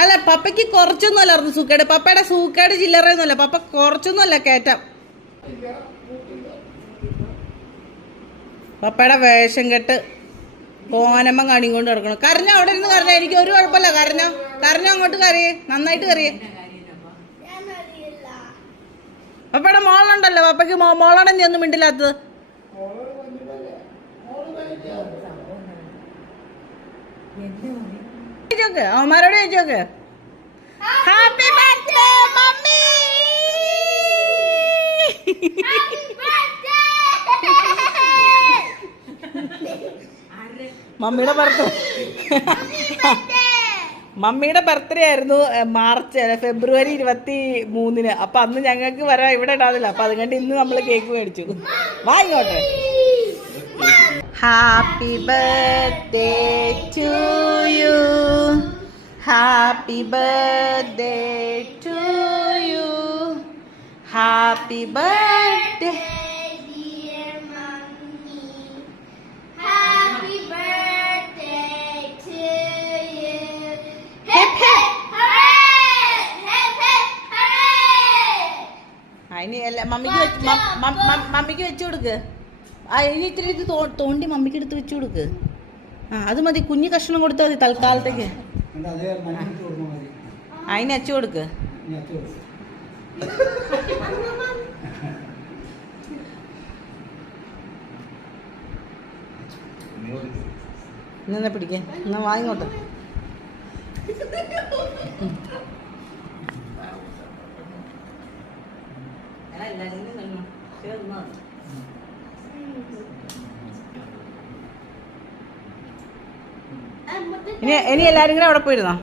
അല്ല പപ്പയ്ക്ക് കുറച്ചൊന്നും അല്ലായിരുന്നു സൂക്കേട്. പപ്പയുടെ സൂക്കേട് ചില്ലറയൊന്നുമല്ല. പപ്പ കുറച്ചൊന്നും അല്ല കയറ്റം. പപ്പയുടെ വേഷം കെട്ട് പോനമ്മ കണിയും കൊണ്ട് കിടക്കണം. കരഞ്ഞ അവിടെ ഇരുന്ന് കരഞ്ഞ. എനിക്ക് ഒരു കുഴപ്പമില്ല. കരഞ്ഞ അങ്ങോട്ട് കറിയേ, നന്നായിട്ട് കറിയേ. പപ്പയുടെ മോളുണ്ടല്ലോ. പപ്പയ്ക്ക് മോളോടെ നീ ഒന്നും മിണ്ടില്ലാത്തത്. അവന്മാരോട് ചോദിച്ചോക്ക്. Happy birthday mummy. മമ്മിയുടെ ബർത്ത്ഡേ ആയിരുന്നു ഫെബ്രുവരി 23. അപ്പൊ അന്ന് ഞങ്ങൾക്ക് വരാൻ ഇവിടെ ഇടാതില്ല. അപ്പൊ അതുകൊണ്ട് ഇന്ന് നമ്മൾ കേക്ക് മേടിച്ചു. വാങ്ങിക്കോട്ടെ. Happy birthday to you. Happy birthday to you. Happy birthday. അതിന് മമ്മിക്ക് വെച്ചു കൊടുക്ക്. ഇനി ഇത്തിരി ഇത് തോണ്ടി മമ്മിക്ക് എടുത്ത് വെച്ചു കൊടുക്ക്. അത് മതി. കുഞ്ഞു കഷ്ണം കൊടുത്താൽ മതി തൽക്കാലത്തേക്ക്. അതിന് വെച്ചു കൊടുക്ക്. എന്നാ പിടിക്കേ. എന്നാ വാങ്ങിക്കോട്ടെ. ഇനി എല്ലാരും കൂടെ അവിടെ പോയിരുന്നോ?